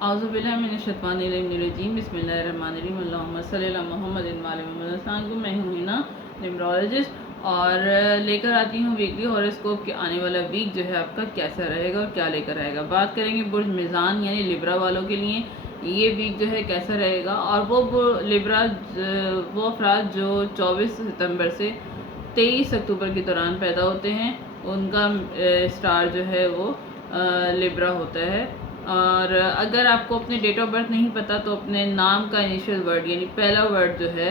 اعوذ باللہ من الشیطان الرجیم، بسم اللہ الرحمن الرحیم، اللہم صلی علی محمد وعلی محمد۔ السلام علیکم، میں ہوں ہینا نیمرولوجسٹ، اور لے کر آتی ہوں ویکلی ہاروسکوپ کہ آنے والا ویک جو ہے آپ کا کیسا رہے گا اور کیا لے کر آئے گا۔ بات کریں گے برج میزان یعنی لبرا والوں کے لیے یہ ویک جو ہے کیسا رہے گا، اور وہ افراد جو 24 ستمبر سے 23 اکتوبر کے دوران پیدا ہوتے ہیں، ان کا اسٹار جو ہے وہ لبرا ہوتا ہے۔ اور اگر آپ کو اپنے ڈیٹ آف برتھ نہیں پتہ تو اپنے نام کا انیشیل ورڈ یعنی پہلا ورڈ جو ہے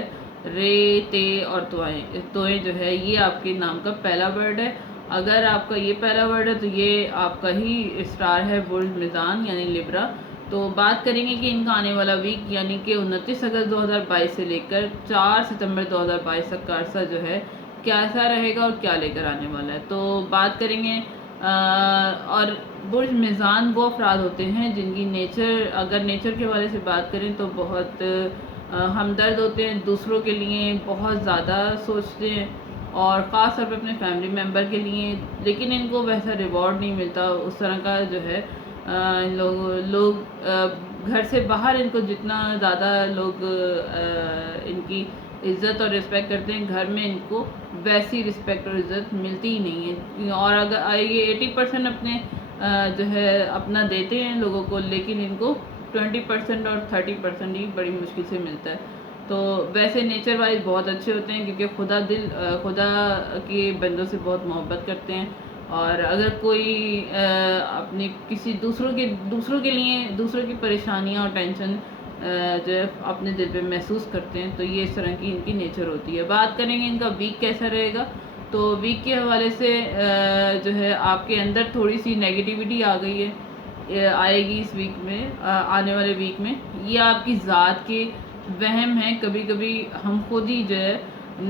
رے، تے اور توئیں جو ہے یہ آپ کے نام کا پہلا ورڈ ہے۔ اگر آپ کا یہ پہلا ورڈ ہے تو یہ آپ کا ہی اسٹار ہے برج میزان یعنی لبرا۔ تو بات کریں گے کہ ان کا آنے والا ویک یعنی کہ 29 اگست 2022 سے لے کر 4 ستمبر 2022 تک کا عرصہ جو ہے کیسا رہے گا اور کیا لے کر آنے والا ہے۔ تو بات کریں گے اور برج میزان وہ افراد ہوتے ہیں جن کی اگر نیچر کے حوالے سے بات کریں تو بہت ہمدرد ہوتے ہیں، دوسروں کے لیے بہت زیادہ سوچتے ہیں، اور خاص طور پہ اپنے فیملی ممبر کے لیے، لیکن ان کو ویسا ریوارڈ نہیں ملتا اس طرح کا جو ہے۔ لوگ گھر سے باہر ان کو جتنا زیادہ لوگ ان کی عزت اور رسپیکٹ کرتے ہیں، گھر میں ان کو ویسی رسپیکٹ اور عزت ملتی ہی نہیں ہے۔ اور اگر یہ 80% اپنے جو ہے اپنا دیتے ہیں لوگوں کو، لیکن ان کو 20% اور 30% ہی بڑی مشکل سے ملتا ہے۔ تو ویسے نیچر وائز بہت اچھے ہوتے ہیں کیونکہ خدا کے بندوں سے بہت محبت کرتے ہیں، اور اگر کوئی اپنی کسی دوسروں کے لیے دوسروں کی پریشانیاں اور ٹینشن جو ہے اپنے دل پہ محسوس کرتے ہیں، تو یہ اس طرح کی ان کی نیچر ہوتی ہے۔ بات کریں گے ان کا ویک کیسا رہے گا، تو ویک کے حوالے سے جو ہے آپ کے اندر تھوڑی سی نیگیٹیوٹی آئے گی اس ویک میں، آنے والے ویک میں۔ یہ آپ کی ذات کے وہم ہیں، کبھی کبھی ہم خود ہی جو ہے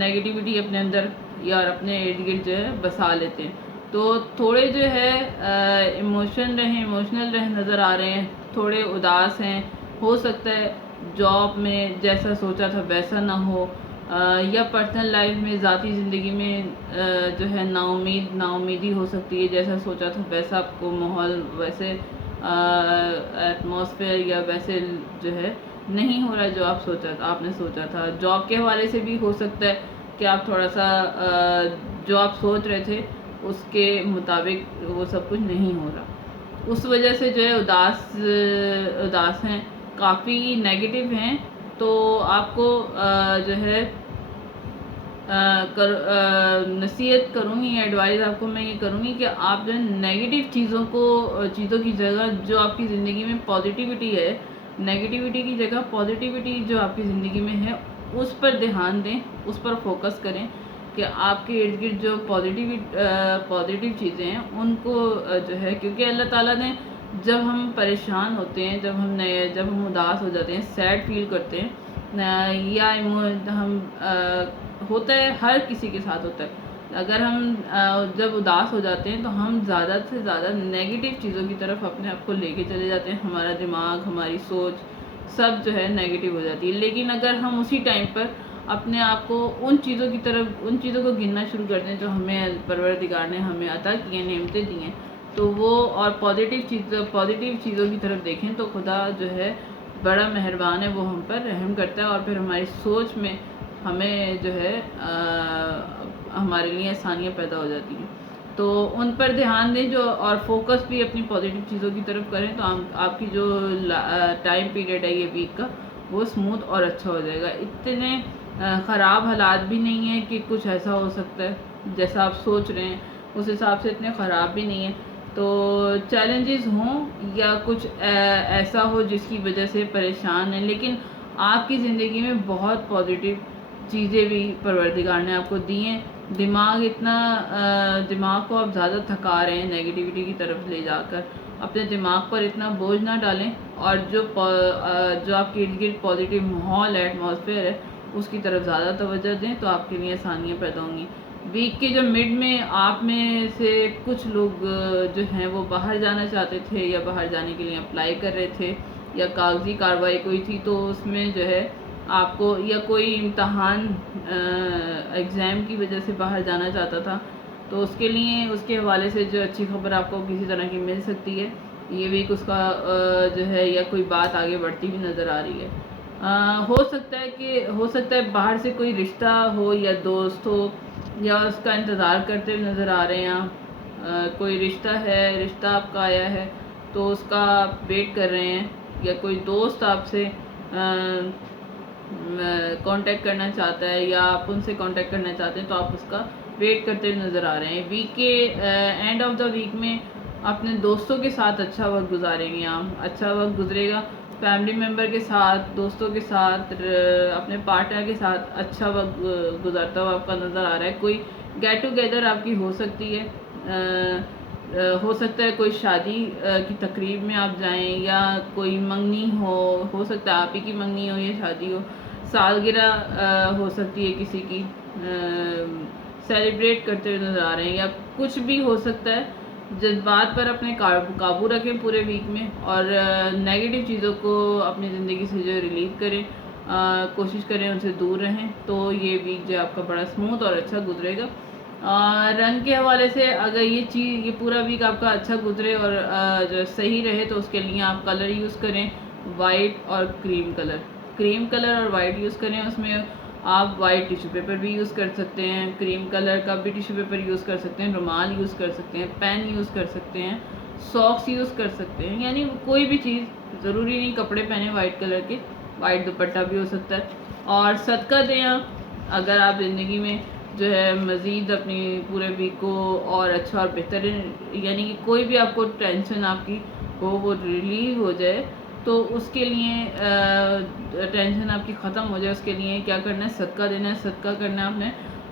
نیگیٹیوٹی اپنے اندر یا اپنے ارد گرد جو ہے بسا لیتے ہیں۔ تو تھوڑے جو ہے ایموشنل رہے نظر آ رہے ہیں، تھوڑے اداس ہیں، ہو سکتا ہے جاب میں جیسا سوچا تھا ویسا نہ ہو، یا پرسنل لائف میں ذاتی زندگی میں جو ہے نا امیدی ہو سکتی ہے، جیسا سوچا تھا ویسا آپ کو ماحول، ویسے ایٹماسفیئر یا ویسے جو ہے نہیں ہو رہا جو آپ نے سوچا تھا۔ جاب کے حوالے سے بھی ہو سکتا ہے کہ آپ تھوڑا سا جو آپ سوچ رہے تھے اس کے مطابق وہ سب کچھ نہیں ہو رہا، اس وجہ سے جو ہے اداس ہیں، کافی نیگیٹو ہیں۔ تو آپ کو جو ہے نصیحت کروں گی، ایڈوائز آپ کو میں یہ کروں گی کہ آپ جو ہے نیگیٹو چیزوں کی جگہ جو آپ کی زندگی میں پازیٹیوٹی ہے، نیگیٹیوٹی کی جگہ پازیٹیوٹی جو آپ کی زندگی میں ہے اس پر دھیان دیں، اس پر فوکس کریں کہ آپ کے ارد گرد جو پازیٹیو چیزیں ہیں ان کو جو ہے، کیونکہ اللہ تعالیٰ نے جب ہم پریشان ہوتے ہیں، جب ہم اداس ہو جاتے ہیں، سیڈ فیل کرتے ہیں، یا ہم ہوتا ہے، ہر کسی کے ساتھ ہوتا ہے، اگر ہم جب اداس ہو جاتے ہیں تو ہم زیادہ سے زیادہ نیگیٹو چیزوں کی طرف اپنے آپ کو لے کے چلے جاتے ہیں، ہمارا دماغ، ہماری سوچ سب جو ہے نیگیٹو ہو جاتی ہے۔ لیکن اگر ہم اسی ٹائم پر اپنے آپ کو ان چیزوں کو گننا شروع کر دیں جو ہمیں پروردگار نے ہمیں عطا کی ہیں، نعمتیں دی ہیں، تو وہ اور پازیٹیو چیزوں کی طرف دیکھیں تو خدا جو ہے بڑا مہربان ہے، وہ ہم پر رحم کرتا ہے، اور پھر ہماری سوچ میں ہمیں جو ہے ہمارے لیے آسانیاں پیدا ہو جاتی ہیں۔ تو ان پر دھیان دیں اور فوکس بھی اپنی پازیٹیو چیزوں کی طرف کریں، تو آپ کی جو ٹائم پیریڈ ہے یہ ویک کا وہ اسموتھ اور اچھا ہو جائے گا۔ اتنے خراب حالات بھی نہیں ہیں کہ کچھ ایسا ہو سکتا ہے جیسا آپ سوچ رہے ہیں، اس حساب سے اتنے خراب بھی نہیں ہیں۔ تو چیلنجز ہوں یا کچھ ایسا ہو جس کی وجہ سے پریشان ہیں، لیکن آپ کی زندگی میں بہت پازیٹیو چیزیں بھی پروردگار نے آپ کو دی ہیں۔ دماغ کو آپ زیادہ تھکا رہے ہیں نیگیٹیوٹی کی طرف لے جا کر، اپنے دماغ پر اتنا بوجھ نہ ڈالیں، اور جو آپ کے ارد گرد پازیٹیو ماحول ہے، ایٹماسفیئر ہے، اس کی طرف زیادہ توجہ دیں تو آپ کے لیے آسانیاں پیدا ہوں گی۔ ویک کے جو مڈ میں آپ میں سے کچھ لوگ جو ہیں وہ باہر جانا چاہتے تھے یا باہر جانے کے لیے اپلائی کر رہے تھے، یا کاغذی کارروائی کوئی تھی تو اس میں جو ہے آپ کو، یا کوئی امتحان ایگزام کی وجہ سے باہر جانا چاہتا تھا، تو اس کے حوالے سے جو اچھی خبر آپ کو کسی طرح کی مل سکتی ہے۔ یہ ویک اس کا جو ہے یا کوئی بات آگے بڑھتی ہوئی نظر آ رہی ہے. ہو سکتا ہے باہر سے کوئی رشتہ ہو یا دوست ہو یا اس کا انتظار کرتے ہوئے نظر آ رہے ہیں. کوئی رشتہ آپ کا آیا ہے تو اس کا آپ ویٹ کر رہے ہیں، یا کوئی دوست آپ سے کانٹیکٹ کرنا چاہتا ہے یا آپ ان سے کانٹیکٹ کرنا چاہتے ہیں تو آپ اس کا ویٹ کرتے ہوئے نظر آ رہے ہیں. ویک کے اینڈ آف دا ویک میں اپنے دوستوں کے ساتھ اچھا وقت گزاریں گے. آپ اچھا وقت گزرے گا فیملی ممبر کے ساتھ، دوستوں کے ساتھ، اپنے پارٹنر کے ساتھ اچھا وقت گزارتا ہوا آپ کا نظر آ رہا ہے. کوئی گیٹ ٹوگیدر آپ کی ہو سکتی ہے. ہو سکتا ہے کوئی شادی کی تقریب میں آپ جائیں، یا کوئی منگنی ہو سکتا ہے آپ ہی کی منگنی ہو یا شادی ہو. سالگرہ ہو سکتی ہے کسی کی، سیلیبریٹ کرتے ہوئے نظر آ رہے ہیں، یا کچھ بھی ہو سکتا ہے. جذبات پر اپنے قابو رکھیں پورے ویک میں، اور نیگیٹو چیزوں کو اپنی زندگی سے جو ریلیو کریں، کوشش کریں ان سے دور رہیں، تو یہ ویک جو آپ کا بڑا اسموتھ اور اچھا گزرے گا. رنگ کے حوالے سے اگر یہ پورا ویک آپ کا اچھا گزرے اور جو صحیح رہے تو اس کے لیے آپ کلر یوز کریں وائٹ اور کریم کلر اور وائٹ یوز کریں. اس میں آپ وائٹ ٹیشو پیپر بھی یوز کر سکتے ہیں، کریم کلر کا بھی ٹیشو پیپر یوز کر سکتے ہیں، رومال یوز کر سکتے ہیں، پین یوز کر سکتے ہیں، ساکس یوز کر سکتے ہیں. یعنی کوئی بھی چیز، ضروری نہیں کپڑے پہنے وائٹ کلر کے، وائٹ دوپٹہ بھی ہو سکتا ہے. اور صدقہ دیں آپ اگر آپ زندگی میں جو ہے مزید اپنی پورے ویک کو اور اچھا اور بہترین، یعنی کہ کوئی بھی آپ کو ٹینشن آپ کی وہ ریلیو ہو جائے، تو اس کے لیے ٹینشن آپ کی ختم ہو جائے، اس کے لیے کیا کرنا ہے؟ صدقہ دینا ہے. صدقہ کرنا ہے اپنے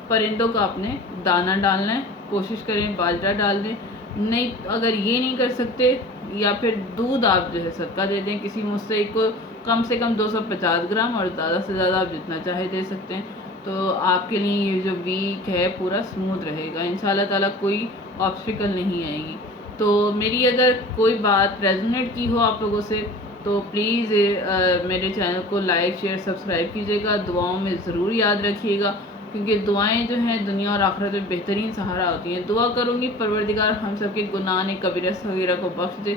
پرندوں کا، اپنے دانہ ڈالنا ہے. کوشش کریں باجرہ ڈال دیں. نہیں اگر یہ نہیں کر سکتے، یا پھر دودھ آپ جو ہے صدقہ دے دیں کسی مستحق کو، کم سے کم 250 گرام، اور زیادہ سے زیادہ آپ جتنا چاہے دے سکتے ہیں. تو آپ کے لیے یہ جو ویک ہے پورا اسموتھ رہے گا انشاءاللہ تعالیٰ. کوئی آبسٹیکل نہیں آئے گی. تو میری اگر کوئی بات ریزونیٹ کی ہو آپ لوگوں سے تو پلیز میرے چینل کو لائک شیئر سبسکرائب کیجیے گا. دعاؤں میں ضرور یاد رکھیے گا، کیونکہ دعائیں جو ہیں دنیا اور آخرت میں بہترین سہارا ہوتی ہیں. دعا کروں گی پروردگار ہم سب کے گناہ کبیرہ صغیرہ کو بخش دے،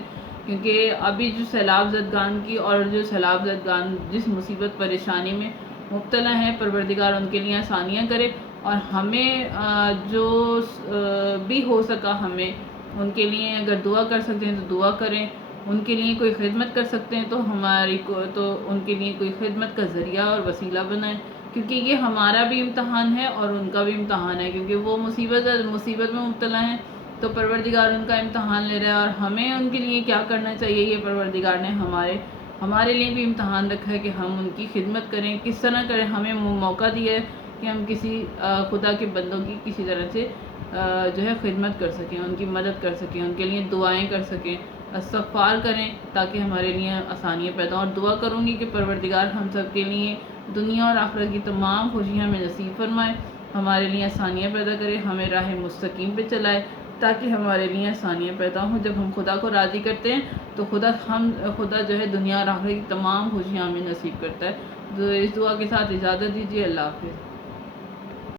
کیونکہ ابھی جو سیلاب زدگان کی اور جو سیلاب زدگان جس مصیبت پریشانی میں مبتلا ہیں، پروردگار ان کے لیے آسانیاں کرے. اور ہمیں جو بھی ہو سکا ہمیں ان کے لیے اگر دعا کر سکتے ہیں تو دعا کریں. ان کے لیے کوئی خدمت کر سکتے ہیں تو تو ان کے لیے کوئی خدمت کا ذریعہ اور وسیلہ بنائیں، کیونکہ یہ ہمارا بھی امتحان ہے اور ان کا بھی امتحان ہے. کیونکہ وہ مصیبت میں مبتلا ہیں تو پروردگار ان کا امتحان لے رہا ہے، اور ہمیں ان کے لیے کیا کرنا چاہیے یہ پروردگار نے ہمارے لیے بھی امتحان رکھا ہے کہ ہم ان کی خدمت کریں. کس طرح کریں؟ ہمیں موقع دیا ہے کہ ہم کسی خدا کے بندوں کی کسی طرح سے جو ہے خدمت کر سکیں، ان کی مدد کر سکیں، ان کے لیے دعائیں کر سکیں، استغفار کریں تاکہ ہمارے لیے آسانیاں پیدا ہوں. اور دعا کروں گی کہ پروردگار ہم سب کے لیے دنیا اور آخرت کی تمام خوشیاں ہمیں نصیب فرمائے، ہمارے لیے آسانیاں پیدا کرے، ہمیں راہ مستقیم پہ چلائے تاکہ ہمارے لیے آسانیاں پیدا ہوں. جب ہم خدا کو راضی کرتے ہیں تو خدا جو ہے دنیا اور آخرت کی تمام خوشیاں ہمیں نصیب کرتا ہے. تو اس دعا کے ساتھ اجازت دیجیے. اللہ حافظ.